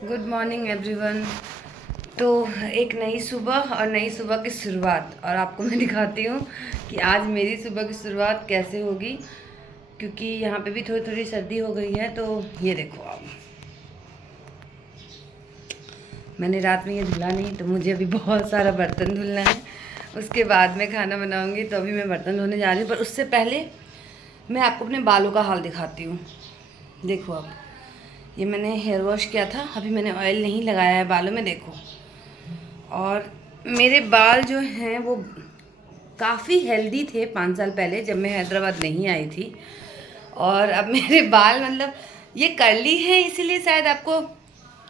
Good morning everyone. तो एक नई सुबह और नई सुबह की शुरुआत, और आपको मैं दिखाती हूँ कि आज मेरी सुबह की शुरुआत कैसे होगी, क्योंकि यहाँ पे भी थोड़ी थोड़ी सर्दी हो गई है। तो ये देखो, आप मैंने रात में ये धुला नहीं, तो मुझे अभी बहुत सारा बर्तन धुलना है। उसके बाद में खाना बनाऊँगी, तो अभी मैं बर्तन धोने जा रही हूँ। पर उससे पहले मैं आपको अपने बालों का हाल दिखाती हूँ। देखो, अब ये मैंने हेयर वॉश किया था, अभी मैंने ऑयल नहीं लगाया है बालों में, देखो। और मेरे बाल जो हैं वो काफ़ी हेल्दी थे 5 साल पहले, जब मैं हैदराबाद नहीं आई थी। और अब मेरे बाल मतलब ये कर्ली हैं, इसीलिए शायद आपको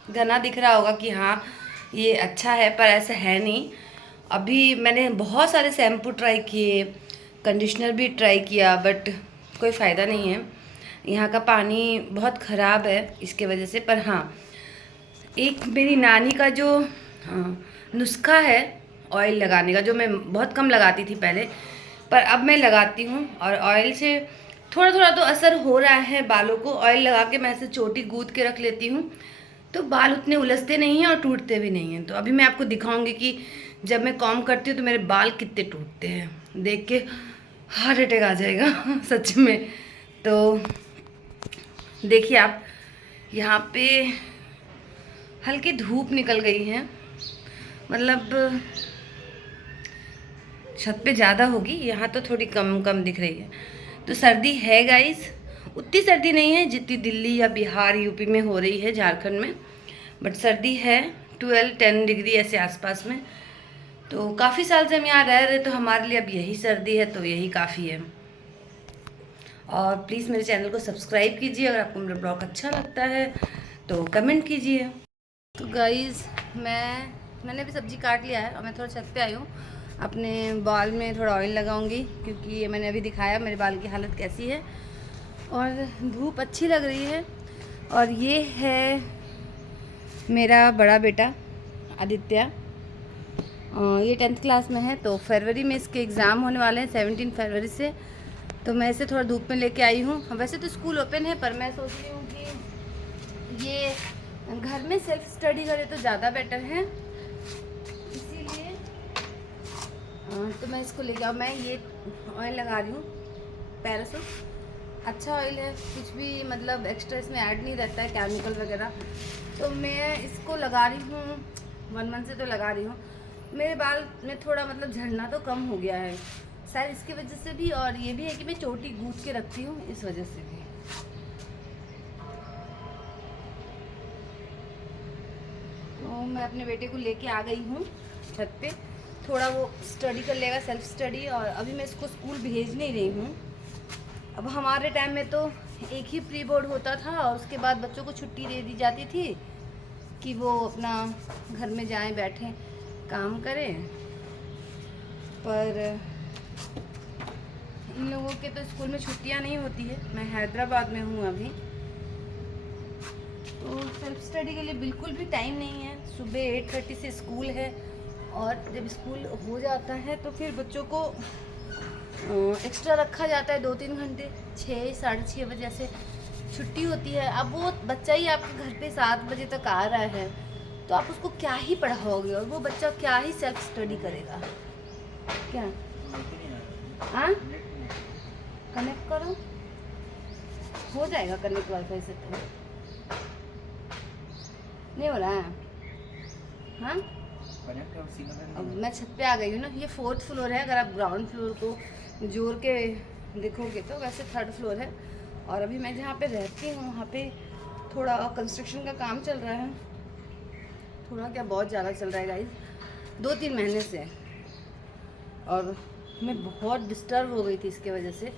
घना दिख रहा होगा कि हाँ ये अच्छा है, पर ऐसा है नहीं। अभी मैंने बहुत सारे शैम्पू ट्राई किए, कंडीशनर भी ट्राई किया, बट कोई फ़ायदा नहीं है। यहाँ का पानी बहुत ख़राब है इसके वजह से। पर हाँ, एक मेरी नानी का जो नुस्खा है ऑयल लगाने का, जो मैं बहुत कम लगाती थी पहले, पर अब मैं लगाती हूँ। और ऑयल से थोड़ा थोड़ा तो असर हो रहा है बालों को। ऑयल लगा के मैं ऐसे चोटी गूंथ के रख लेती हूँ, तो बाल उतने उलझते नहीं हैं और टूटते भी नहीं हैं। तो अभी मैं आपको दिखाऊंगी कि जब मैं कॉम्ब करती हूँ तो मेरे बाल कितने टूटते हैं। देख के हार्ट अटैक आ जाएगा सच में। तो देखिए आप, यहाँ पे हल्की धूप निकल गई है, मतलब छत पे ज़्यादा होगी, यहाँ तो थोड़ी कम कम दिख रही है। तो सर्दी है गाइस, उतनी सर्दी नहीं है जितनी दिल्ली या बिहार यूपी में हो रही है, झारखंड में, बट सर्दी है 12-10 डिग्री ऐसे आसपास में। तो काफ़ी साल से हम यहाँ रह रहे, तो हमारे लिए अब यही सर्दी है, तो यही काफ़ी है। और प्लीज़ मेरे चैनल को सब्सक्राइब कीजिए, अगर आपको मेरा ब्लॉग अच्छा लगता है तो कमेंट कीजिए। तो गाइज़, मैंने भी सब्ज़ी काट लिया है और मैं थोड़ा छत पे आई हूँ। अपने बाल में थोड़ा ऑयल लगाऊंगी, क्योंकि ये मैंने अभी दिखाया मेरे बाल की हालत कैसी है। और धूप अच्छी लग रही है। और ये है मेरा बड़ा बेटा आदित्य, ये 10th क्लास में है। तो फरवरी में इसके एग्ज़ाम होने वाले हैं, 17 फरवरी से। तो मैं इसे थोड़ा धूप में लेके आई हूँ। वैसे तो स्कूल ओपन है, पर मैं सोच रही हूँ कि ये घर में सेल्फ स्टडी करे तो ज़्यादा बेटर है, इसीलिए तो मैं इसको लेके आऊँ। मैं ये ऑयल लगा रही हूँ, पैरासूट। अच्छा ऑयल है, कुछ भी मतलब एक्स्ट्रा इसमें ऐड नहीं रहता है, केमिकल वगैरह। तो मैं इसको लगा रही हूँ, 1 मंथ से तो लगा रही हूँ। मेरे बाल में थोड़ा मतलब झड़ना तो कम हो गया है, शायद इसकी वजह से भी। और ये भी है कि मैं चोटी गूंथ के रखती हूँ, इस वजह से भी। तो मैं अपने बेटे को लेके आ गई हूँ छत पे, थोड़ा वो स्टडी कर लेगा, सेल्फ स्टडी। और अभी मैं इसको स्कूल भेज नहीं रही हूँ। अब हमारे टाइम में तो एक ही प्री बोर्ड होता था, और उसके बाद बच्चों को छुट्टी दे दी जाती थी कि वो अपना घर में जाएं, बैठें, काम करें। पर इन लोगों के तो स्कूल में छुट्टियां नहीं होती है। मैं हैदराबाद में हूँ अभी, तो सेल्फ स्टडी के लिए बिल्कुल भी टाइम नहीं है। सुबह 8:30 से स्कूल है, और जब स्कूल हो जाता है तो फिर बच्चों को एक्स्ट्रा रखा जाता है 2-3 घंटे, 6-6:30 बजे से छुट्टी होती है। अब वो बच्चा ही आपके घर पे 7 बजे तक आ रहा है, तो आप उसको क्या ही पढ़ाओगे, और वो बच्चा क्या ही सेल्फ स्टडी करेगा। क्या हाँ, कनेक्ट करो, हो जाएगा कनेक्ट वाईफाई से। तो नहीं हो रहा है। हाँ, अब मैं छत पे आ गई हूँ ना, ये 4th फ्लोर है। अगर आप ग्राउंड फ्लोर को जोड़ के देखोगे तो वैसे 3rd फ्लोर है। और अभी मैं जहाँ पे रहती हूँ वहाँ पे थोड़ा कंस्ट्रक्शन का काम चल रहा है। थोड़ा क्या, बहुत ज़्यादा चल रहा है गाइस, 2-3 महीने से। और मैं बहुत डिस्टर्ब हो गई थी इसके वजह से,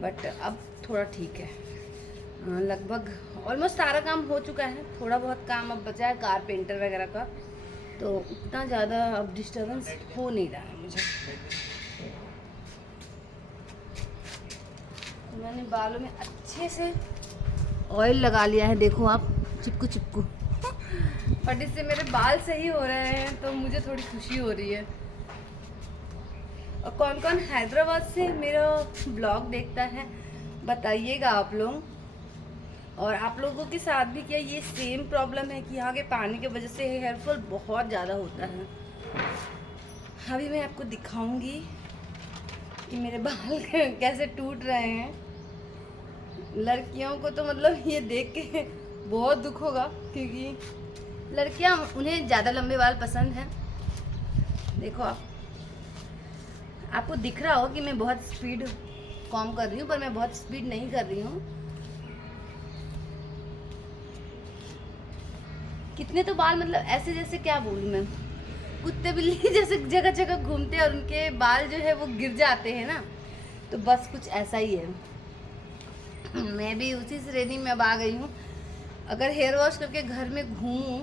बट अब थोड़ा ठीक है। लगभग ऑलमोस्ट सारा काम हो चुका है, थोड़ा बहुत काम अब बचा है कारपेंटर वगैरह का। तो उतना ज़्यादा अब डिस्टर्बेंस हो नहीं रहा है मुझे। मैंने बालों में अच्छे से ऑयल लगा लिया है, देखो आप, चिपकू चिपकू बट इससे मेरे बाल सही हो रहे हैं, तो मुझे थोड़ी खुशी हो रही है। और कौन कौन हैदराबाद से मेरा ब्लॉग देखता है बताइएगा आप लोग। और आप लोगों के साथ भी क्या ये सेम प्रॉब्लम है कि यहाँ के पानी की वजह से हेयर फॉल बहुत ज़्यादा होता है? अभी मैं आपको दिखाऊंगी कि मेरे बाल कैसे टूट रहे हैं। लड़कियों को तो मतलब ये देख के बहुत दुख होगा, क्योंकि लड़कियां, उन्हें ज़्यादा लंबे बाल पसंद हैं। देखो आपको दिख रहा हो कि मैं बहुत स्पीड कॉम कर रही हूँ, पर मैं बहुत स्पीड नहीं कर रही हूँ। कितने तो बाल मतलब ऐसे जैसे क्या बोलूँ मैं, कुत्ते बिल्ली जैसे जगह जगह घूमते हैं और उनके बाल जो है वो गिर जाते हैं ना, तो बस कुछ ऐसा ही है। मैं भी उसी श्रेणी में अब आ गई हूँ। अगर हेयर वॉश करके घर में घूमूं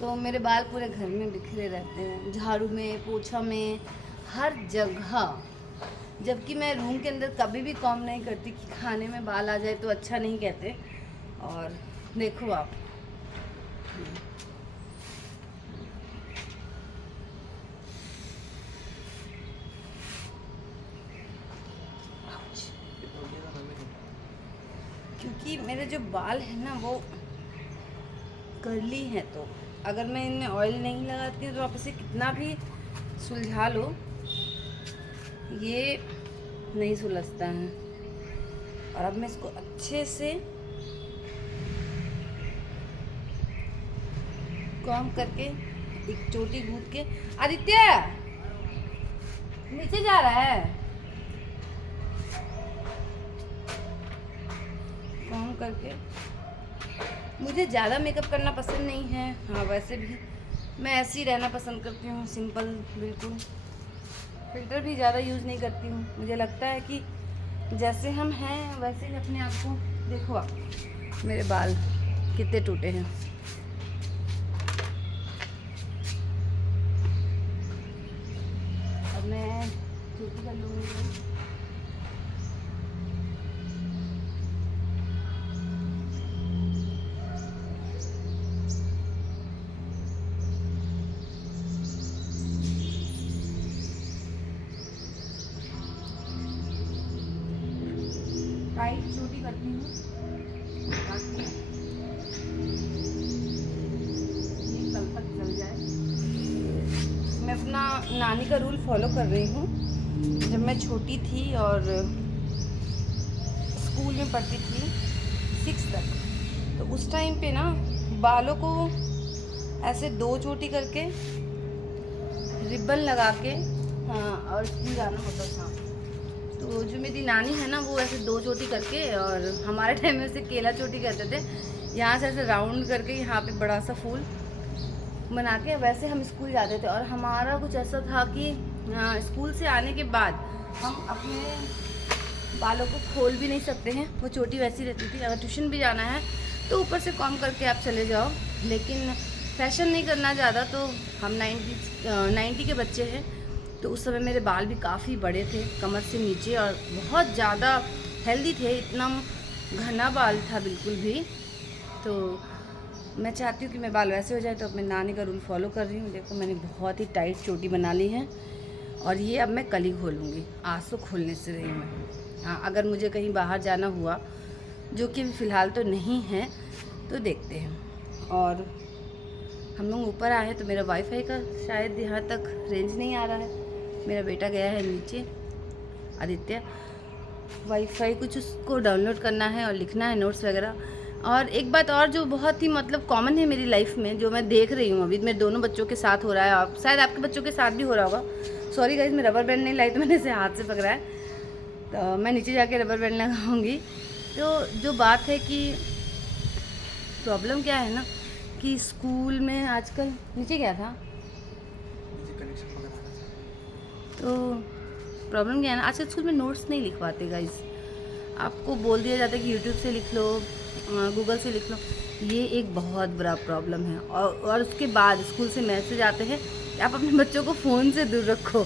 तो मेरे बाल पूरे घर में बिखरे रहते हैं, झाड़ू में, पोछा में, हर जगह। जबकि मैं रूम के अंदर कभी भी कॉम नहीं करती कि खाने में बाल आ जाए तो अच्छा नहीं कहते। और देखो आप, क्योंकि मेरे जो बाल हैं ना वो कर्ली हैं, तो अगर मैं इनमें ऑयल नहीं लगाती हूँ तो आप इसे कितना भी सुलझा लो, ये नहीं सुलझता है। और अब मैं इसको अच्छे से कॉम करके एक चोटी गूंथ के, आदित्य नीचे जा रहा है, कॉम करके। मुझे ज़्यादा मेकअप करना पसंद नहीं है, हाँ वैसे भी मैं ऐसे ही रहना पसंद करती हूँ, सिंपल बिल्कुल। फिल्टर भी ज़्यादा यूज़ नहीं करती हूँ। मुझे लगता है कि जैसे हम हैं वैसे ही अपने आप को। देखो आप, मेरे बाल कितने टूटे हैं। अब मैं चोटी कर लूँगी। टाइट चोटी करती हूँ ताकि ये कल तक चल जाए। मैं अपना नानी का रूल फॉलो कर रही हूँ। जब मैं छोटी थी और स्कूल में पढ़ती थी 6 तक, तो उस टाइम पे ना बालों को ऐसे 2 चोटी करके रिबन लगा के, हाँ, और स्कूल जाना होता था। तो जो मेरी नानी है ना वो ऐसे 2 चोटी करके, और हमारे टाइम में उसे केला चोटी कहते थे, यहाँ से ऐसे राउंड करके यहाँ पे बड़ा सा फूल बना के वैसे हम स्कूल जाते थे। और हमारा कुछ ऐसा था कि स्कूल से आने के बाद हम अपने बालों को खोल भी नहीं सकते हैं, वो चोटी वैसी रहती थी। अगर ट्यूशन भी जाना है तो ऊपर से कॉम करके आप चले जाओ, लेकिन फैशन नहीं करना ज़्यादा। तो हम 90 के बच्चे हैं, तो उस समय मेरे बाल भी काफ़ी बड़े थे कमर से नीचे, और बहुत ज़्यादा हेल्दी थे, इतना घना बाल था बिल्कुल भी। तो मैं चाहती हूँ कि मेरे बाल वैसे हो जाए, तो अपने नानी का रूल फॉलो कर रही हूँ। देखो मैंने बहुत ही टाइट चोटी बना ली है, और ये अब मैं कल ही खोलूँगी, आज तो खोलने से रही मैं। हाँ, अगर मुझे कहीं बाहर जाना हुआ, जो कि फ़िलहाल तो नहीं है, तो देखते हैं। और हम लोग ऊपर आए हैं तो मेरा वाईफाई का शायद यहाँ तक रेंज नहीं आ रहा है। मेरा बेटा गया है नीचे, आदित्य, वाईफाई कुछ उसको डाउनलोड करना है और लिखना है नोट्स वगैरह। और एक बात और जो बहुत ही मतलब कॉमन है मेरी लाइफ में, जो मैं देख रही हूँ अभी मेरे दोनों बच्चों के साथ हो रहा है, आप शायद आपके बच्चों के साथ भी हो रहा होगा। सॉरी गाइस, मैं रबर बैंड नहीं लाई तो मैंने इसे हाथ से पकड़ा है, तो मैं नीचे जाके रबर बैंड लगाऊंगी। तो जो बात है कि प्रॉब्लम क्या है ना, कि स्कूल में आजकल नीचे क्या था, तो प्रॉब्लम क्या है ना, आजकल स्कूल में नोट्स नहीं लिखवाते गाइस। आपको बोल दिया जाता है कि यूट्यूब से लिख लो, गूगल से लिख लो। ये एक बहुत बड़ा प्रॉब्लम है। और उसके बाद स्कूल से मैसेज आते हैं कि आप अपने बच्चों को फ़ोन से दूर रखो,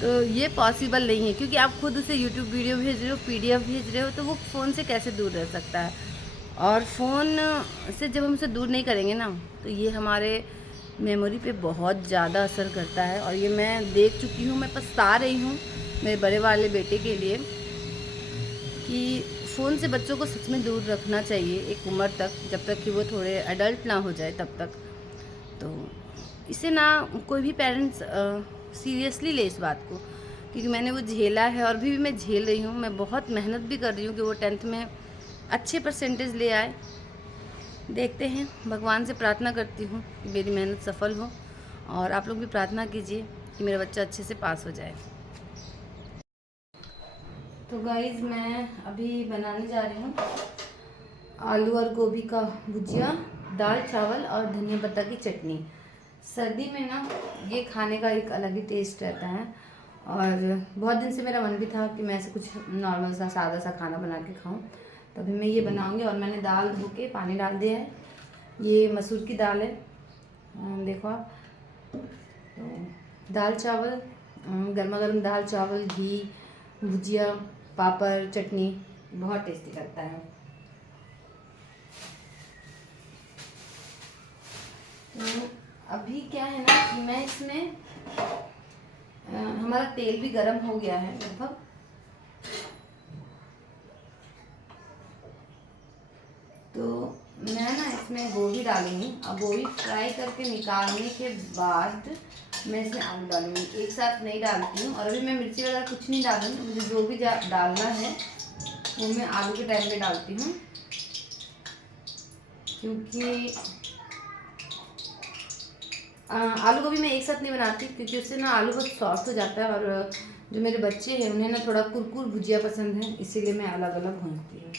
तो ये पॉसिबल नहीं है, क्योंकि आप खुद उसे यूट्यूब वीडियो भेज रहे हो, PDF भेज रहे हो, तो वो फ़ोन से कैसे दूर रह सकता है। और फ़ोन से जब हम उसे दूर नहीं करेंगे ना, तो ये हमारे मेमोरी पे बहुत ज़्यादा असर करता है। और ये मैं देख चुकी हूँ, मैं पछता रही हूँ मेरे बड़े वाले बेटे के लिए, कि फ़ोन से बच्चों को सच में दूर रखना चाहिए एक उम्र तक, जब तक कि वो थोड़े एडल्ट ना हो जाए तब तक। तो इसे ना कोई भी पेरेंट्स सीरियसली ले इस बात को, क्योंकि मैंने वो झेला है और भी मैं झेल रही हूँ। मैं बहुत मेहनत भी कर रही हूँ कि वो 10th में अच्छे परसेंटेज ले आए। देखते हैं, भगवान से प्रार्थना करती हूँ कि मेरी मेहनत सफल हो, और आप लोग भी प्रार्थना कीजिए कि मेरा बच्चा अच्छे से पास हो जाए। तो गाइज़, मैं अभी बनाने जा रही हूँ आलू और गोभी का भुजिया, दाल चावल और धनिया पत्ता की चटनी। सर्दी में ना ये खाने का एक अलग ही टेस्ट रहता है, और बहुत दिन से मेरा मन भी था कि मैं ऐसे कुछ नॉर्मल सा सादा सा खाना बना के खाऊं। तभी मैं ये बनाऊंगी। और मैंने दाल धो के पानी डाल दिया है। ये मसूर की दाल है, देखो आप। तो दाल चावल, गर्मा गर्म दाल चावल, घी, भुजिया, पापड़, चटनी, बहुत टेस्टी लगता है। तो अभी क्या है ना कि मैं इसमें हमारा तेल भी गरम हो गया है लगभग। तो मैं ना इसमें गोभी डालूंगी, और गोभी फ्राई करके निकालने के बाद मैं इसमें आलू डालूंगी। एक साथ नहीं डालती हूँ। और अभी मैं मिर्ची वगैरह कुछ नहीं डालूंगी। मुझे जो भी डालना है वो मैं आलू के टाइम पे डालती हूँ, क्योंकि आलू गोभी मैं एक साथ नहीं बनाती, क्योंकि उससे ना आलू बहुत सॉफ्ट हो जाता है। और जो मेरे बच्चे हैं उन्हें ना थोड़ा कुरकुर भुजिया पसंद है, इसीलिए मैं अलग अलग भूनती हूँ।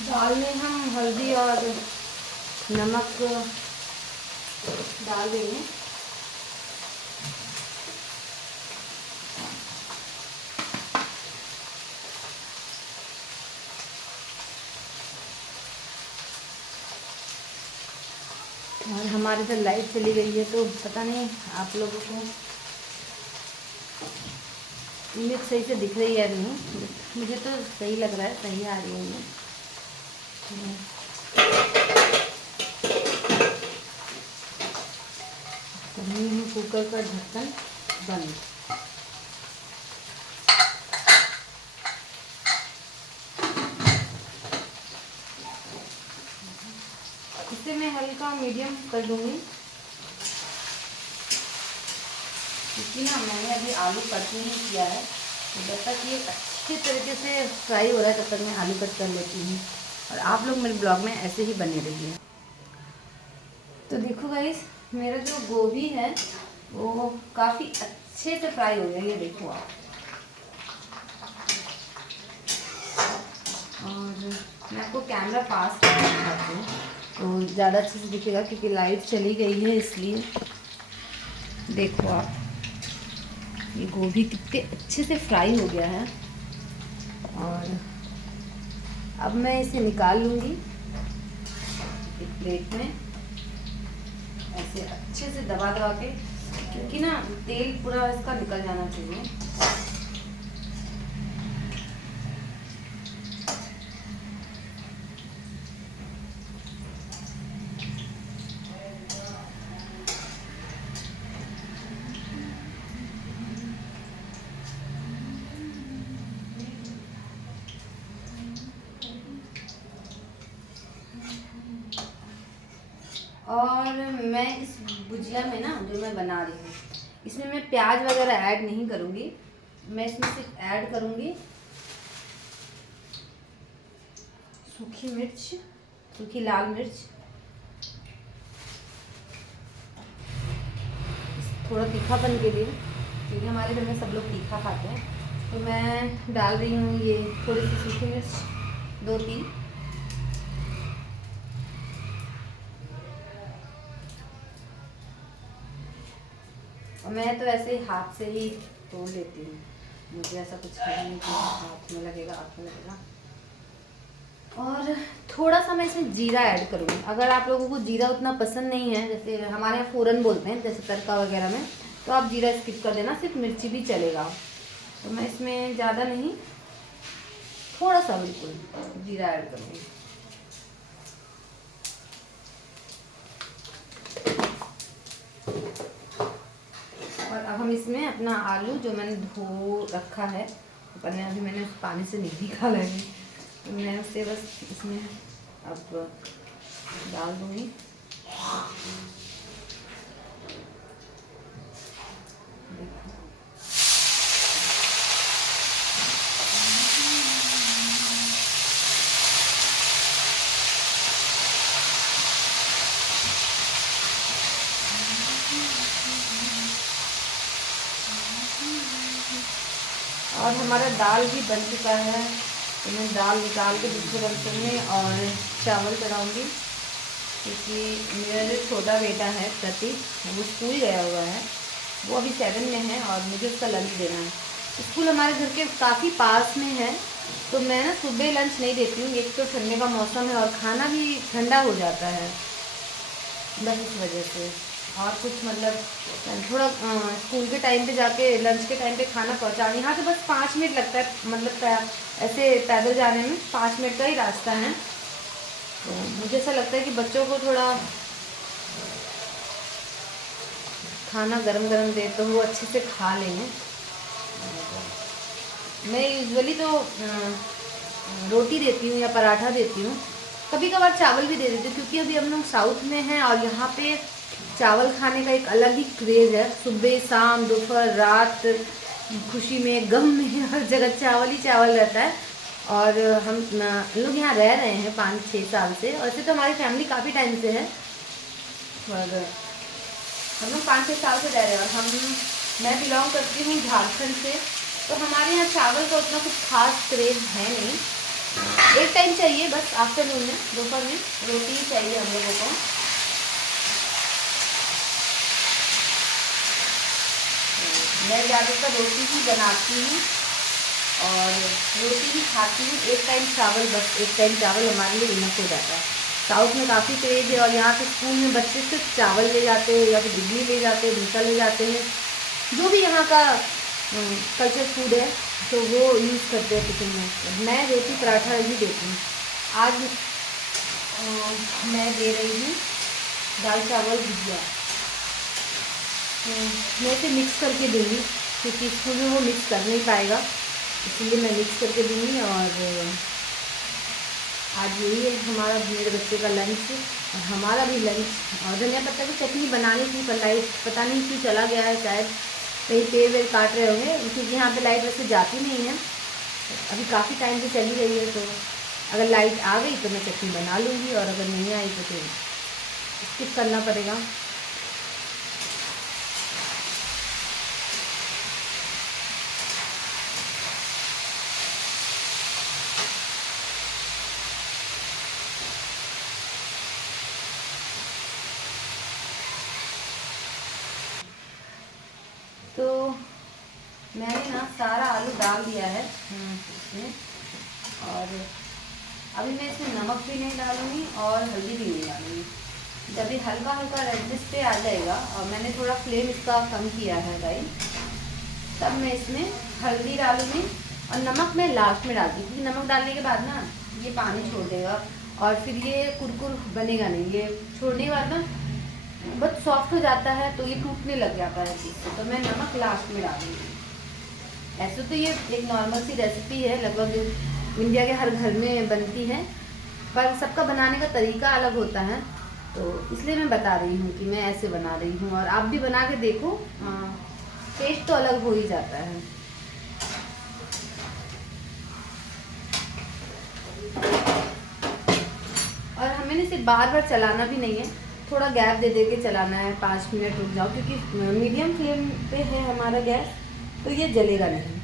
दाल में हम हल्दी और नमक डाल देंगे। और हमारे इधर लाइट चली गई है, तो पता नहीं आप लोगों को इमेज सही से दिख रही है नहीं। मुझे तो सही लग रहा है, सही आ रही है इमेज। कुकर का ढक्कन बंद। इसे मैं हल्का मीडियम कर दूंगी, क्योंकि ना मैंने अभी आलू कट नहीं किया है। तो जब तक ये अच्छी तरीके से फ्राई हो रहा है तब तक मैं आलू कट कर लेती हूँ। और आप लोग मेरे ब्लॉग में ऐसे ही बने रहिए। तो देखो गाइस, मेरा जो गोभी है वो काफ़ी अच्छे से फ्राई हो गया, ये देखो आप। और मैं आपको कैमरा पास करके दिखाती हूँ तो ज़्यादा अच्छे से दिखेगा, क्योंकि लाइट चली गई है इसलिए। देखो आप, ये गोभी कितने अच्छे से फ्राई हो गया है। और अब मैं इसे निकाल लूँगी एक प्लेट में, ऐसे अच्छे से दबा दबा के, क्योंकि ना तेल पूरा इसका निकल जाना चाहिए। और मैं इस भुजिया में ना जो मैं बना रही हूँ, इसमें मैं प्याज वगैरह ऐड नहीं करूँगी। मैं इसमें सिर्फ ऐड करूँगी सूखी मिर्च सूखी लाल मिर्च, थोड़ा तीखापन के लिए, क्योंकि हमारे घर में सब लोग तीखा खाते हैं, तो मैं डाल रही हूँ ये थोड़ी सी सूखी मिर्च, 2-3। और मैं तो ऐसे ही हाथ से ही तोड़ लेती हूँ, मुझे ऐसा कुछ है नहीं कि हाथ में लगेगा, हाथ में लगेगा। और थोड़ा सा मैं इसमें जीरा ऐड करूँगी। अगर आप लोगों को जीरा उतना पसंद नहीं है, जैसे हमारे यहाँ फ़ौरन बोलते हैं जैसे तड़का वगैरह में, तो आप जीरा स्किप कर देना, सिर्फ मिर्ची भी चलेगा। तो मैं इसमें ज़्यादा नहीं, थोड़ा सा बिल्कुल जीरा ऐड करूँगी। और अब हम इसमें अपना आलू जो मैंने धो रखा है, पहले अभी मैंने पानी से निकाला है, तो मैं उसे बस इसमें अब डाल दूँगी। और हमारा दाल भी बन चुका है, तो मैं दाल निकाल के दूसरे बर्तन में और चावल चढ़ाऊँगी, क्योंकि मेरा जो छोटा बेटा है प्रतीक, वो स्कूल गया हुआ है, वो अभी 7 में है और मुझे उसका लंच देना है। स्कूल हमारे घर के काफ़ी पास में है, तो मैं ना सुबह लंच नहीं देती हूँ, एक तो ठंडे का मौसम है और खाना भी ठंडा हो जाता है, बस इस वजह से। और कुछ मतलब थोड़ा स्कूल के टाइम पे जाके लंच के टाइम पे खाना पहुँचा, यहाँ से बस 5 मिनट लगता है, मतलब ऐसे पैदल जाने में 5 मिनट का ही रास्ता है। तो मुझे ऐसा लगता है कि बच्चों को थोड़ा खाना गरम गरम दे तो वो अच्छे से खा लेंगे। मैं यूजुअली तो रोटी देती हूँ या पराठा देती हूँ, कभी कभार चावल भी दे देती हूँ, क्योंकि अभी हम लोग साउथ में हैं और यहाँ पे चावल खाने का एक अलग ही क्रेज़ है। सुबह शाम दोपहर रात, खुशी में गम में, हर जगह चावल ही चावल रहता है। और हम लोग यहाँ रह रहे हैं 5-6 साल से, और ऐसे तो हमारी फैमिली काफ़ी टाइम से है, और हम लोग 5-6 साल से रह रहे हैं। और मैं बिलोंग करती हूँ झारखंड से, तो हमारे यहाँ चावल का उतना कुछ खास क्रेज़ है नहीं। एक टाइम चाहिए बस, आफ्टरनून में, दोपहर में रोटी ही चाहिए हम लोगों को। मैं ज़्यादातर रोटी ही बनाती हूँ और रोटी ही खाती हूँ। एक टाइम चावल, बस एक टाइम चावल हमारे लिए इनफ हो जाता है। साउथ में काफ़ी क्रेज है और यहाँ के स्कूल में बच्चे सिर्फ चावल ले जाते हैं या फिर इडली ले जाते हैं, डोसा ले जाते हैं, जो भी यहाँ का कल्चर फूड है तो वो यूज़ करते हैं टिफिन में। मैं रोटी पराठा ही देती हूँ। आज मैं दे रही हूँ दाल चावल भुजिया, मैं इसे मिक्स करके दूँगी, क्योंकि स्कूल में वो मिक्स कर नहीं पाएगा, इसलिए मैं मिक्स करके दूँगी। और आज यही है हमारा, मेरे बच्चे का लंच और हमारा भी लंच। और धनिया पत्ता की चटनी बनानी थी, पर लाइट पता नहीं क्यों चला गया है, शायद कहीं पेड़ वेड़ काट रहे होंगे, क्योंकि यहाँ पे लाइट वैसे जाती नहीं है, अभी काफ़ी टाइम से चली गई है। तो अगर लाइट आ गई तो मैं चटनी बना लूँगी, और अगर नहीं आई तो फिर स्किप करना पड़ेगा। तो मैंने ना सारा आलू डाल दिया है इसमें, और अभी मैं इसमें नमक भी नहीं डालूँगी और हल्दी भी नहीं डालूँगी। जब ये हल्का हल्का रेडनेस पे आ जाएगा, और मैंने थोड़ा फ्लेम इसका कम किया है गाइस, तब मैं इसमें हल्दी डालूँगी। और नमक मैं लास्ट में डालती हूँ, क्योंकि नमक डालने के बाद ना ये पानी छोड़ देगा और फिर ये कुरकुर बनेगा नहीं। ये छोड़ने के बाद ना बहुत सॉफ्ट हो जाता है, तो ये टूटने लग जाता है चीज़ से, तो मैं नमक लास्ट में डालूँगी। ऐसे तो ये एक नॉर्मल सी रेसिपी है, लगभग इंडिया के हर घर में बनती है, पर सबका बनाने का तरीका अलग होता है, तो इसलिए मैं बता रही हूँ कि मैं ऐसे बना रही हूँ। और आप भी बना के देखो, टेस्ट तो अलग हो ही जाता है। और हमें इसे बार बार चलाना भी नहीं है, थोड़ा गैप दे दे के चलाना है, 5 मिनट रुक जाओ, क्योंकि मीडियम फ्लेम पे है हमारा गैस, तो ये जलेगा नहीं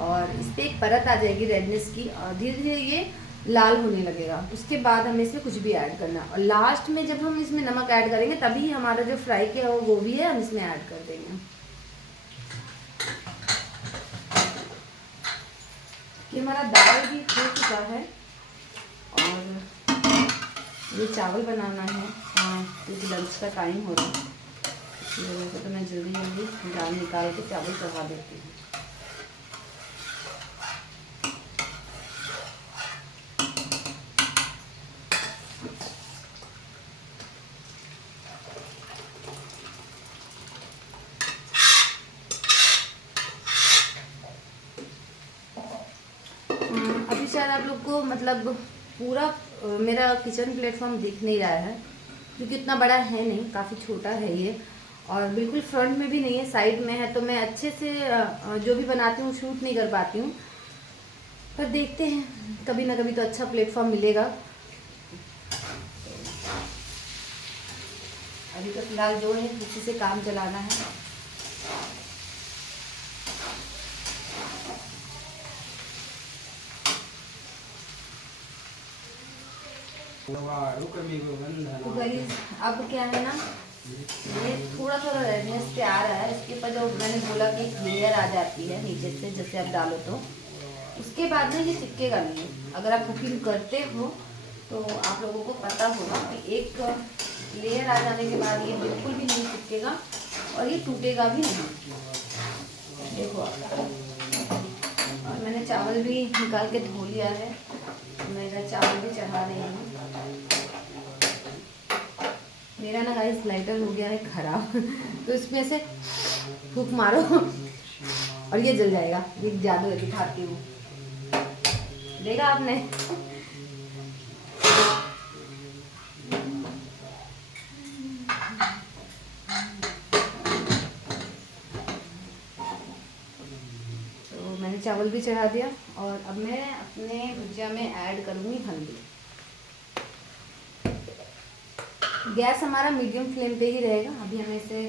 और इस पर एक परत आ जाएगी रेडनेस की और धीरे धीरे ये लाल होने लगेगा। उसके बाद हमें इसमें कुछ भी ऐड करना है और लास्ट में जब हम इसमें नमक ऐड करेंगे तभी हमारा जो फ्राई किया हुआ गोभी है हम इसमें ऐड कर देंगे। ये हमारा दाल भी हो चुका है और ये चावल बनाना है, क्योंकि लंच का टाइम हो रहा है, इसी वजह से तो मैं जल्दी जल्दी दाल निकाल के चावल चढ़ा देती हूँ। अभी शायद आप लोग को मतलब पूरा मेरा किचन प्लेटफॉर्म दिख नहीं रहा है, क्योंकि इतना बड़ा है नहीं, काफ़ी छोटा है ये और बिल्कुल फ्रंट में भी नहीं है, साइड में है, तो मैं अच्छे से जो भी बनाती हूँ शूट नहीं कर पाती हूँ, पर देखते हैं कभी ना कभी तो अच्छा प्लेटफॉर्म मिलेगा। अभी तो फिलहाल जो है उसी से काम चलाना है। तो गाइस अब क्या है ना, ये थोड़ा थोड़ा रेडनेस पे आ रहा है, इसके ऊपर जो मैंने बोला कि एक लेयर आ जाती है नीचे से, जैसे आप डालो तो उसके बाद में ये चिपकेगा नहीं। अगर आप कुकिंग करते हो तो आप लोगों को पता होगा कि एक लेयर आ जाने के बाद ये बिल्कुल भी नहीं चिपकेगा और ये टूटेगा भी नहीं। देखो और मैंने चावल भी निकाल के धो लिया है, मेरा चावल भी चढ़ा रही हूँ। मेरा ना गाइस लाइटर हो गया है खराब तो इसमें से फूंक मारो और ये जल जाएगा। ये जादू है, दिखाती हूँ, देखा आपने। तो मैंने चावल भी चढ़ा दिया और अब मैं अपने भुजिया में ऐड करूँगी हल्दी। गैस हमारा मीडियम फ्लेम पे ही रहेगा, अभी हमें इसे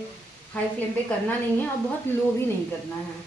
हाई फ्लेम पे करना नहीं है और बहुत लो भी नहीं करना है।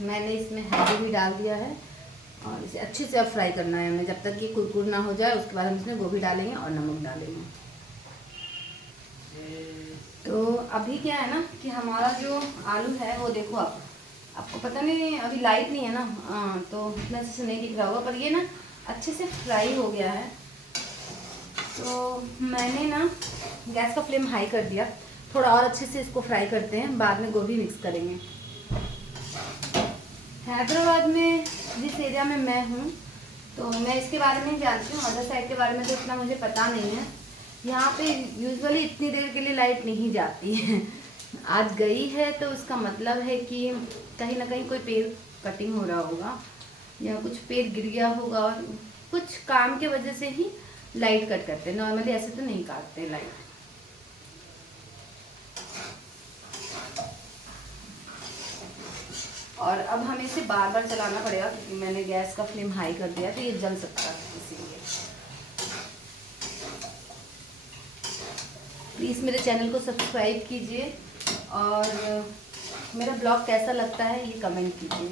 मैंने इसमें हल्दी भी डाल दिया है और इसे अच्छे से अब फ्राई करना है हमें, जब तक ये कुरकुर ना हो जाए। उसके बाद हम इसमें गोभी डालेंगे और नमक डालेंगे। तो अभी क्या है ना कि हमारा जो आलू है वो देखो, आपको पता नहीं अभी लाइट नहीं है ना, तो इतना अच्छे से नहीं दिख रहा होगा, पर ये ना अच्छे से फ्राई हो गया है। तो मैंने ना गैस का फ्लेम हाई कर दिया, थोड़ा और अच्छे से इसको फ्राई करते हैं, बाद में गोभी मिक्स करेंगे। हैदराबाद में जिस एरिया में मैं हूँ तो मैं इसके बारे में जानती हूँ, अदर साइड के बारे में तो इतना मुझे पता नहीं है। यहाँ पे यूजुअली इतनी देर के लिए लाइट नहीं जाती है। आज गई है तो उसका मतलब है कि कहीं ना कहीं कोई पेड़ कटिंग हो रहा होगा या कुछ पेड़ गिर गया होगा और कुछ काम के वजह से ही लाइट कट करते हैं। नॉर्मली ऐसे तो नहीं काटते लाइट। और अब हमें इसे बार बार चलाना पड़ेगा क्योंकि मैंने गैस का फ्लेम हाई कर दिया तो ये जल सकता है, इसीलिए। प्लीज़ मेरे चैनल को सब्सक्राइब कीजिए और मेरा ब्लॉग कैसा लगता है ये कमेंट कीजिए।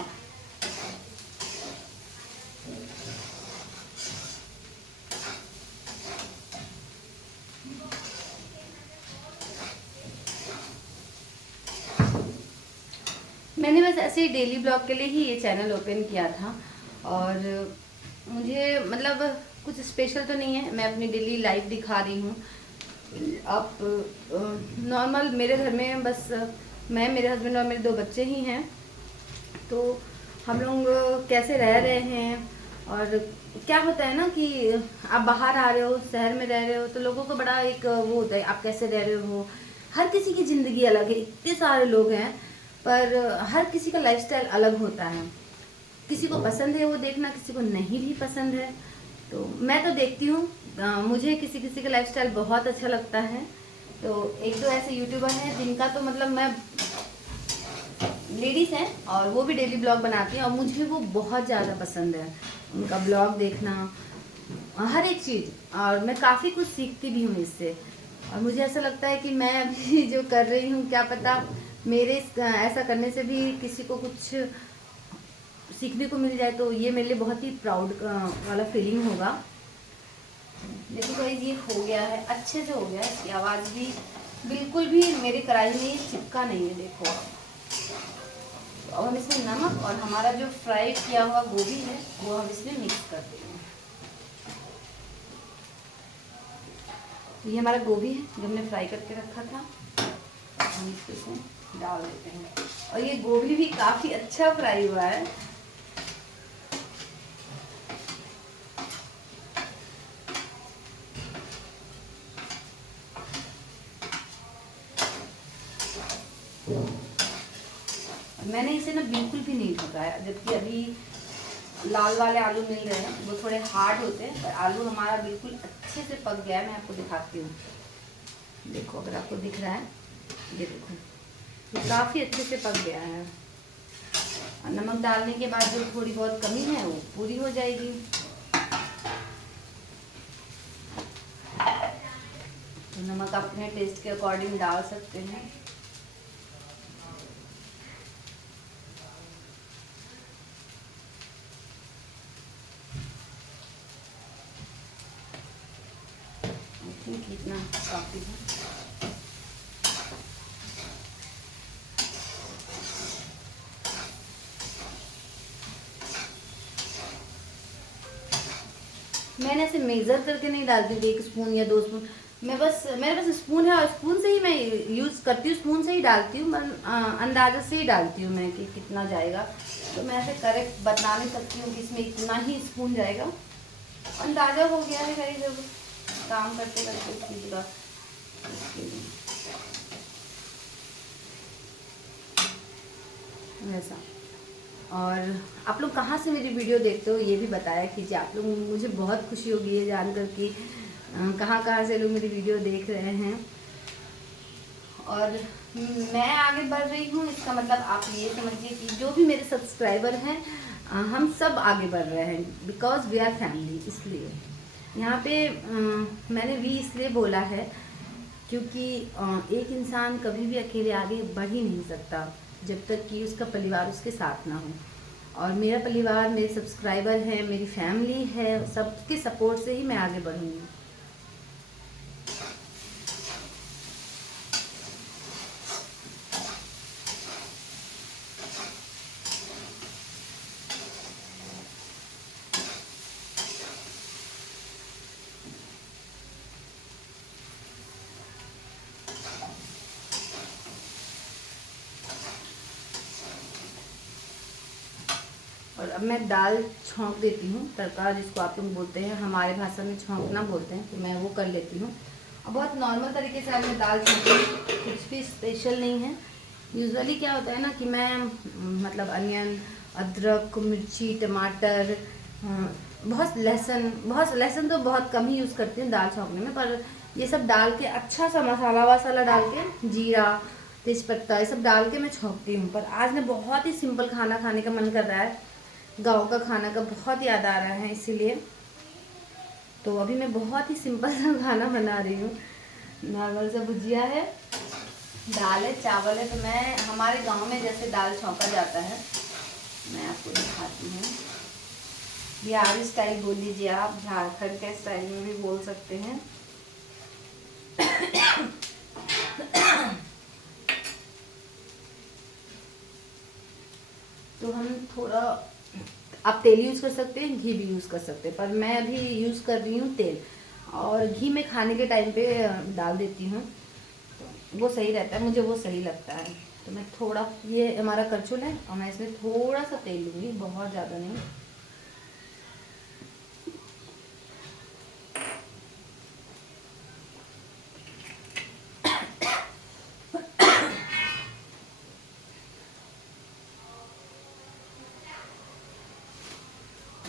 मैंने बस ऐसे ही डेली ब्लॉग के लिए ही ये चैनल ओपन किया था, और मुझे मतलब कुछ स्पेशल तो नहीं है, मैं अपनी डेली लाइफ दिखा रही हूँ। अब नॉर्मल मेरे घर में बस मैं, मेरे हस्बैंड और मेरे 2 बच्चे ही हैं, तो हम लोग कैसे रह रहे हैं। और क्या होता है ना कि आप बाहर आ रहे हो, शहर में रह रहे हो, तो लोगों को बड़ा एक वो होता है, आप कैसे रह रहे हो। हर किसी की ज़िंदगी अलग है, इतने सारे लोग हैं, पर हर किसी का लाइफस्टाइल अलग होता है। किसी को पसंद है वो देखना, किसी को नहीं भी पसंद है। तो मैं तो देखती हूँ, मुझे किसी किसी का लाइफस्टाइल बहुत अच्छा लगता है। तो 1-2 ऐसे यूट्यूबर हैं जिनका तो मतलब मैं, लेडीज़ हैं और वो भी डेली ब्लॉग बनाती हैं, और मुझे वो बहुत ज़्यादा पसंद है उनका ब्लॉग देखना, हर एक चीज़। और मैं काफ़ी कुछ सीखती भी हूँ इससे, और मुझे ऐसा लगता है कि मैं अभी जो कर रही हूँ, क्या पता मेरे ऐसा करने से भी किसी को कुछ सीखने को मिल जाए, तो ये मेरे लिए बहुत ही प्राउड वाला फीलिंग होगा। देखो गाइस, ये हो गया है, अच्छे से हो गया है। इसकी आवाज़ भी बिल्कुल भी मेरे कढ़ाई में चिपका नहीं है, देखो। तो अब हम इसमें नमक और हमारा जो फ्राई किया हुआ गोभी है वो हम इसमें मिक्स कर देंगे। तो ये हमारा गोभी है जो हमने फ्राई करके रखा था, हम इसमें डाल देते हैं। और ये गोभी भी काफ़ी अच्छा फ्राई हुआ है। मैंने इसे ना बिल्कुल भी नहीं ढकाया, जबकि अभी लाल वाले आलू मिल रहे हैं, वो थोड़े हार्ड होते हैं, पर आलू हमारा बिल्कुल अच्छे से पक गया है। मैं आपको दिखाती हूँ, देखो अगर आपको दिख रहा है, ये देखो, ये काफ़ी अच्छे से पक गया है। और नमक डालने के बाद जो थोड़ी बहुत कमी है वो पूरी हो जाएगी। तो नमक अपने टेस्ट के अकॉर्डिंग डाल सकते हैं। कितना काफ़ी है। मैंने ऐसे मेज़र करके नहीं डालती थी 1 स्पून या 2 स्पून, मैं बस, मेरे पास स्पून है और स्पून से ही मैं यूज़ करती हूँ, स्पून से ही डालती हूँ, मैं अंदाज़ा से ही डालती हूँ मैं कि कितना जाएगा। तो मैं ऐसे करेक्ट बता नहीं सकती हूँ कि इसमें इतना ही स्पून जाएगा। अंदाज़ा हो गया है कहीं जब काम करते करते इस चीज़ का। वैसा। और आप लोग कहाँ से मेरी वीडियो देखते हो ये भी बताया कीजिए आप लोग, मुझे बहुत खुशी होगी ये जानकर कि कहाँ कहाँ से लोग मेरी वीडियो देख रहे हैं। और मैं आगे बढ़ रही हूँ, इसका मतलब आप ये समझिए कि जो भी मेरे सब्सक्राइबर हैं, हम सब आगे बढ़ रहे हैं, बिकॉज वी आर फैमिली। इसलिए यहाँ पे मैंने भी इसलिए बोला है क्योंकि एक इंसान कभी भी अकेले आगे बढ़ ही नहीं सकता जब तक कि उसका परिवार उसके साथ ना हो। और मेरा परिवार, मेरे सब्सक्राइबर हैं, मेरी फैमिली है, सबके सपोर्ट से ही मैं आगे बढ़ूँगी। और अब मैं दाल छौंक देती हूँ, तड़का जिसको आप लोग बोलते हैं, हमारे भाषा में छौंकना बोलते हैं, तो मैं वो कर लेती हूँ। और बहुत नॉर्मल तरीके से आज मैं दाल छौंकती हूँ, कुछ भी स्पेशल नहीं है। यूजुअली क्या होता है ना कि मैं मतलब अनियन, अदरक, मिर्ची, टमाटर, बहुत लहसुन तो बहुत कम ही यूज़ करती हूँ दाल छौंकने में, पर ये सब डाल के अच्छा सा मसाला वसाला डाल के, जीरा, तेज़पत्ता, ये सब डाल के मैं छौंकती हूँ। पर आज मैं बहुत ही सिंपल खाना खाने का मन कर रहा है, गाँव का खाना का बहुत याद आ रहा है, इसीलिए तो अभी मैं बहुत ही सिंपल सा खाना बना रही हूँ। नॉर्मल सा भुजिया है, दाल है, चावल है। तो मैं, हमारे गांव में जैसे दाल छौंका जाता है, मैं आपको दिखाती हूँ। बिहारी स्टाइल बोल लीजिए आप, झारखंड के स्टाइल में भी बोल सकते हैं। तो हम थोड़ा, आप तेल यूज़ कर सकते हैं, घी भी यूज़ कर सकते हैं, पर मैं अभी यूज़ कर रही हूँ तेल। और घी मैं खाने के टाइम पे डाल देती हूँ, तो वो सही रहता है, मुझे वो सही लगता है। तो मैं थोड़ा, ये हमारा करछुल है और मैं इसमें थोड़ा सा तेल लूँगी, बहुत ज़्यादा नहीं।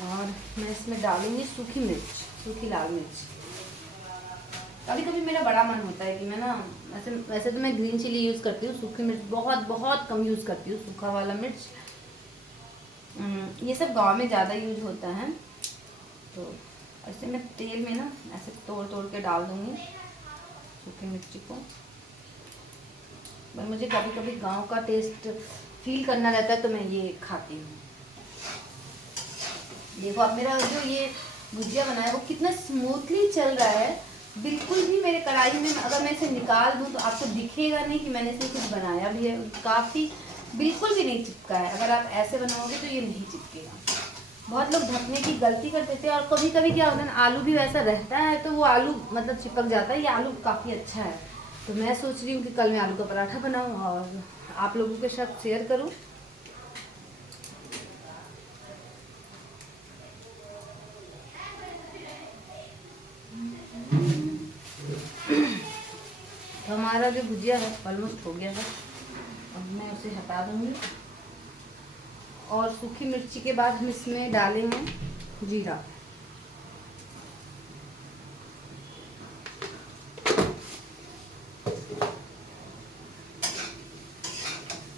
और मैं इसमें डालूँगी सूखी मिर्च, सूखी लाल मिर्च। कभी कभी मेरा बड़ा मन होता है कि मैं ना, वैसे वैसे तो मैं ग्रीन चिली यूज़ करती हूँ, सूखी मिर्च बहुत बहुत कम यूज़ करती हूँ, सूखा वाला मिर्च। ये सब गांव में ज़्यादा यूज होता है। तो ऐसे मैं तेल में ना ऐसे तोड़ तोड़ के डाल दूँगी सूखी मिर्ची को। पर मुझे कभी कभी गांव का टेस्ट फील करना रहता है, तो मैं ये खाती हूँ। देखो अब मेरा जो ये भुजिया बना है वो कितना स्मूथली चल रहा है। बिल्कुल भी मेरे कढ़ाई में अगर मैं इसे निकाल दूँ तो आपको दिखेगा नहीं कि मैंने इसे कुछ बनाया भी है। काफ़ी, बिल्कुल भी नहीं चिपका है। अगर आप ऐसे बनाओगे तो ये नहीं चिपकेगा। बहुत लोग ढकने की गलती कर देते हैं, और कभी कभी क्या होता है ना, आलू भी वैसा रहता है तो वो आलू मतलब चिपक जाता है। ये आलू काफ़ी अच्छा है। तो मैं सोच रही हूँ कि कल मैं आलू का पराठा बनाऊँ और आप लोगों के साथ शेयर करूँ। तो हमारा जो भुजिया है ऑलमोस्ट हो गया है। अब मैं उसे हटा दूँगी। और सूखी मिर्ची के बाद हम इसमें डालेंगे जीरा।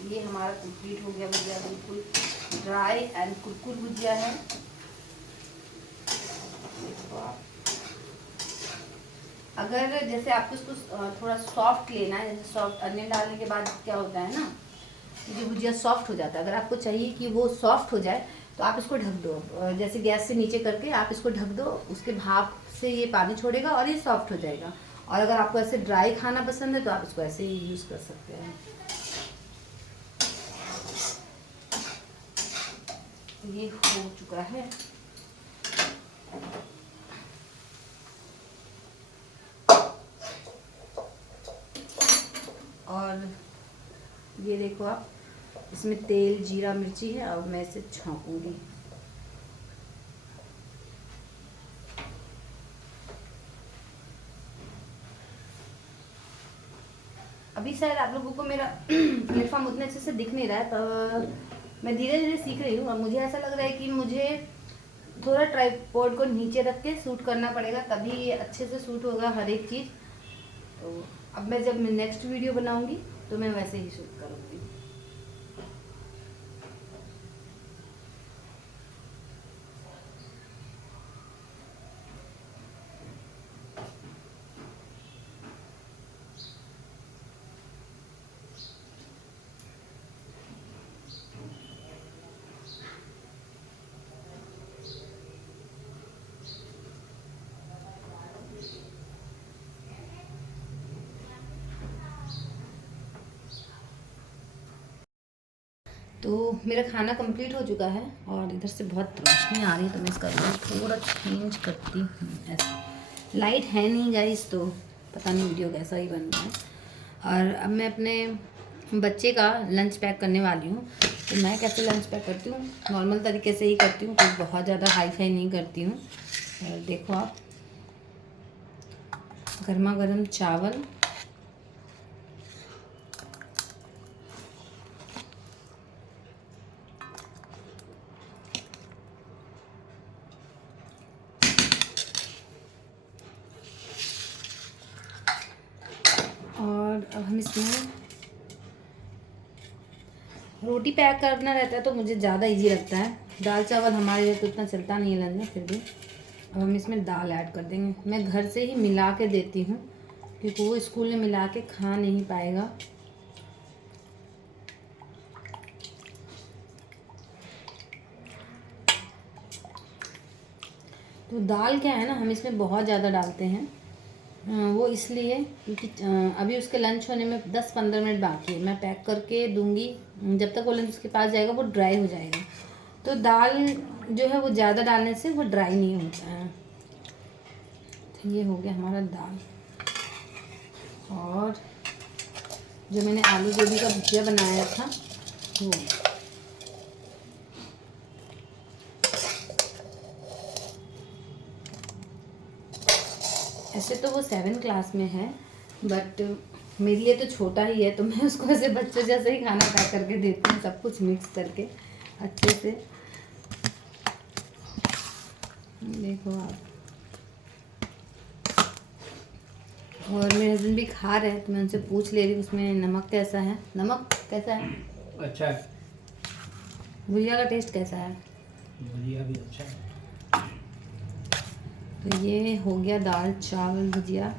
ये हमारा कंप्लीट हो गया भुजिया, बिल्कुल ड्राई एंड कुरकुर भुजिया है। अगर जैसे आपको इसको थोड़ा सॉफ्ट लेना है, जैसे सॉफ्ट अनियन डालने के बाद क्या होता है ना, जो भुजिया सॉफ्ट हो जाता है। अगर आपको चाहिए कि वो सॉफ्ट हो जाए तो आप इसको ढक दो, जैसे गैस से नीचे करके आप इसको ढक दो, उसके भाप से ये पानी छोड़ेगा और ये सॉफ्ट हो जाएगा। और अगर आपको ऐसे ड्राई खाना पसंद है तो आप इसको ऐसे ही यूज़ कर सकते हैं। ये हो चुका है। और ये देखो आप, इसमें तेल, जीरा, मिर्ची है। अब मैं इसे छौंकूंगी। अभी शायद आप लोगों को मेरा प्लेटफॉर्म उतने अच्छे से दिख नहीं रहा है, तो मैं धीरे धीरे सीख रही हूँ। और मुझे ऐसा लग रहा है कि मुझे थोड़ा ट्राइपॉड को नीचे रख के शूट करना पड़ेगा, तभी ये अच्छे से शूट होगा हर एक चीज़। तो अब मैं जब नेक्स्ट वीडियो बनाऊंगी तो मैं वैसे ही शूट करूँगी। तो मेरा खाना कंप्लीट हो चुका है और इधर से बहुत रोशनी आ रही है, तो मैं इसका थोड़ा चेंज करती हूँ। ऐसा लाइट है नहीं गाइस, तो पता नहीं वीडियो कैसा ही बन रहा है। और अब मैं अपने बच्चे का लंच पैक करने वाली हूँ। तो मैं कैसे लंच पैक करती हूँ, नॉर्मल तरीके से ही करती हूँ, कुछ बहुत ज़्यादा हाई फाई नहीं करती हूँ। और देखो आप, गर्मा गर्म चावल, और अब हम इसमें रोटी पैक करना रहता है तो मुझे ज़्यादा इजी लगता है। दाल चावल हमारे लिए तो इतना चलता नहीं है लंच में, फिर भी अब हम इसमें दाल ऐड कर देंगे। मैं घर से ही मिला के देती हूँ क्योंकि वो स्कूल में मिला के खा नहीं पाएगा। तो दाल क्या है ना, हम इसमें बहुत ज़्यादा डालते हैं, वो इसलिए क्योंकि अभी उसके लंच होने में 10-15 मिनट बाकी है। मैं पैक करके दूंगी, जब तक वो लंच उसके पास जाएगा वो ड्राई हो जाएगा। तो दाल जो है वो ज़्यादा डालने से वो ड्राई नहीं होता है। तो ये हो गया हमारा दाल। और जो मैंने आलू गोभी का भुजिया बनाया था वो, ऐसे तो वो 7 क्लास में है, बट मेरे लिए तो छोटा ही है, तो मैं उसको ऐसे बच्चों जैसे ही खाना पैक करके देती हूँ, सब कुछ मिक्स करके अच्छे से। देखो आप, और मेरे हस्बैंड भी खा रहे हैं, तो मैं उनसे पूछ ले रही हूँ उसमें नमक कैसा है, नमक कैसा है, अच्छा है, भुजिया का टेस्ट कैसा है। भुजिया भी अच्छा है। तो ये हो गया दाल चावल भुजिया,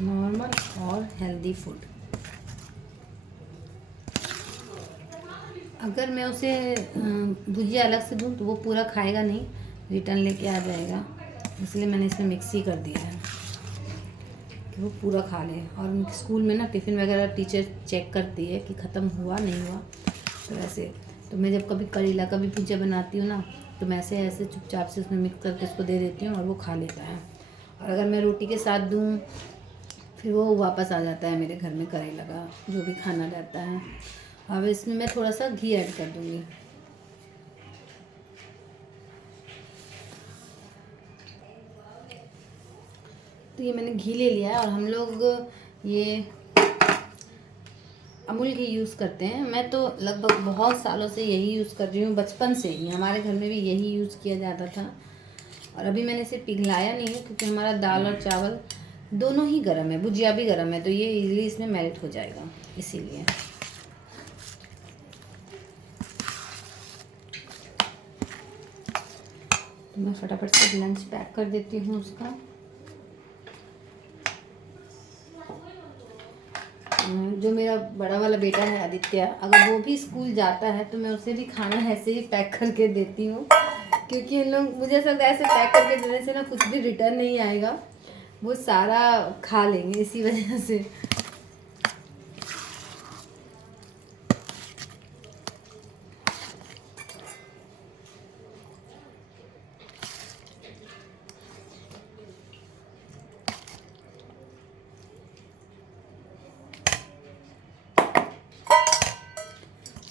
नॉर्मल और हेल्दी फूड। अगर मैं उसे भुजिया अलग से दूँ तो वो पूरा खाएगा नहीं, रिटर्न लेके आ जाएगा, इसलिए मैंने इसमें मिक्स ही कर दिया है कि वो पूरा खा ले। और उनके स्कूल में ना टिफ़िन वगैरह टीचर चेक करती है कि ख़त्म हुआ नहीं हुआ। तो वैसे तो मैं जब कभी करेला का भी भुजिया बनाती हूँ ना, तो मैं ऐसे ऐसे चुपचाप से उसमें मिक्स करके उसको दे देती हूँ और वो खा लेता है। और अगर मैं रोटी के साथ दूँ फिर वो वापस आ जाता है मेरे घर में करेला का जो भी खाना रहता है। अब इसमें मैं थोड़ा सा घी ऐड कर दूँगी। तो ये मैंने घी ले लिया है, और हम लोग ये अमूल घी यूज़ करते हैं। मैं तो लगभग बहुत सालों से यही यूज़ कर रही हूँ, बचपन से ही हमारे घर में भी यही यूज़ किया जाता था। और अभी मैंने इसे पिघलाया नहीं है क्योंकि हमारा दाल और चावल दोनों ही गर्म है, भुजिया भी गर्म है, तो ये इजीली इसमें मेल्ट हो जाएगा, इसीलिए। तो मैं फटाफट से लंच पैक कर देती हूँ उसका। जो मेरा बड़ा वाला बेटा है आदित्य, अगर वो भी स्कूल जाता है तो मैं उसे भी खाना ऐसे ही पैक करके देती हूँ, क्योंकि इन लोग, मुझे ऐसा लगता है ऐसे पैक करके देने से ना कुछ भी रिटर्न नहीं आएगा, वो सारा खा लेंगे, इसी वजह से।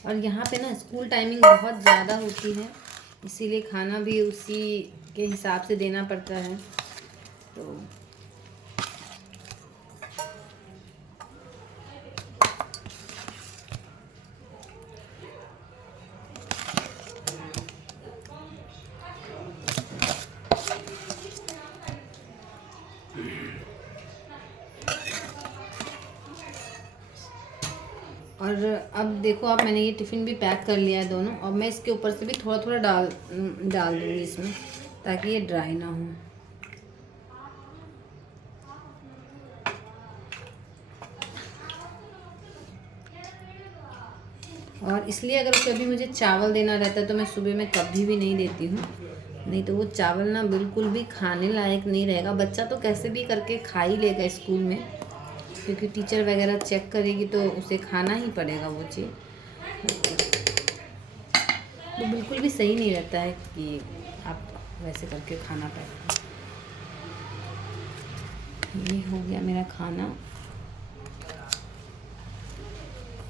और यहाँ पे ना स्कूल टाइमिंग बहुत ज़्यादा होती है, इसीलिए खाना भी उसी के हिसाब से देना पड़ता है। तो और अब देखो आप, मैंने ये टिफ़िन भी पैक कर लिया है दोनों, और मैं इसके ऊपर से भी थोड़ा थोड़ा डाल दूँगी इसमें, ताकि ये ड्राई ना हो। और इसलिए अगर कभी मुझे चावल देना रहता है तो मैं सुबह में कभी भी नहीं देती हूँ, नहीं तो वो चावल ना बिल्कुल भी खाने लायक नहीं रहेगा। बच्चा तो कैसे भी करके खा ही लेगा स्कूल में, क्योंकि टीचर वगैरह चेक करेगी तो उसे खाना ही पड़ेगा वो चीज़। वो बिल्कुल भी सही नहीं रहता है कि आप वैसे करके खाना पाए। ये हो गया मेरा खाना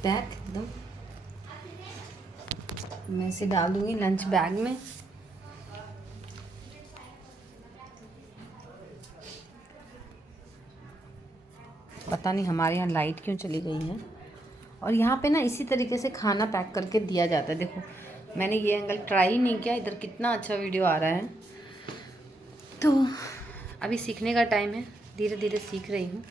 पैक एकदम। मैं इसे डाल दूँगी लंच बैग में। पता नहीं हमारे यहाँ लाइट क्यों चली गई है। और यहाँ पे ना इसी तरीके से खाना पैक करके दिया जाता है। देखो मैंने ये एंगल ट्राई नहीं किया, इधर कितना अच्छा वीडियो आ रहा है। तो अभी सीखने का टाइम है, धीरे धीरे सीख रही हूँ।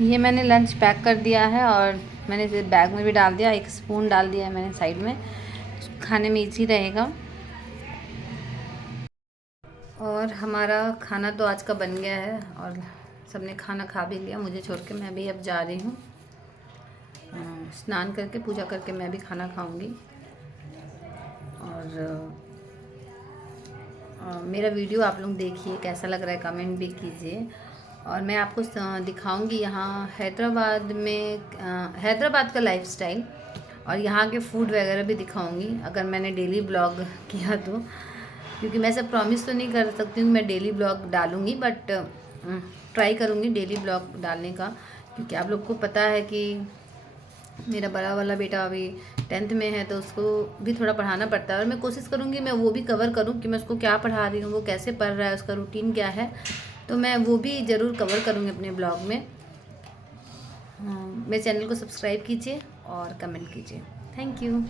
ये मैंने लंच पैक कर दिया है और मैंने इसे बैग में भी डाल दिया। एक स्पून डाल दिया है मैंने साइड में, खाने में ईजी रहेगा। और हमारा खाना तो आज का बन गया है और सबने खाना खा भी लिया, मुझे छोड़ के। मैं भी अब जा रही हूँ, स्नान करके पूजा करके मैं भी खाना खाऊंगी। और मेरा वीडियो आप लोग देखिए, कैसा लग रहा है कमेंट भी कीजिए। और मैं आपको दिखाऊंगी यहाँ हैदराबाद में हैदराबाद का लाइफस्टाइल और यहाँ के फूड वगैरह भी दिखाऊंगी, अगर मैंने डेली ब्लॉग किया तो। क्योंकि मैं सब प्रॉमिस तो नहीं कर सकती हूँ मैं डेली ब्लॉग डालूँगी, बट ट्राई करूँगी डेली ब्लॉग डालने का। क्योंकि आप लोग को पता है कि मेरा बड़ा वाला बेटा अभी 10th में है, तो उसको भी थोड़ा पढ़ाना पड़ता है। और मैं कोशिश करूँगी मैं वो भी कवर करूँ कि मैं उसको क्या पढ़ा रही हूँ, वो कैसे पढ़ रहा है, उसका रूटीन क्या है, तो मैं वो भी ज़रूर कवर करूँगी अपने ब्लॉग में। मेरे चैनल को सब्सक्राइब कीजिए और कमेंट कीजिए। Thank you.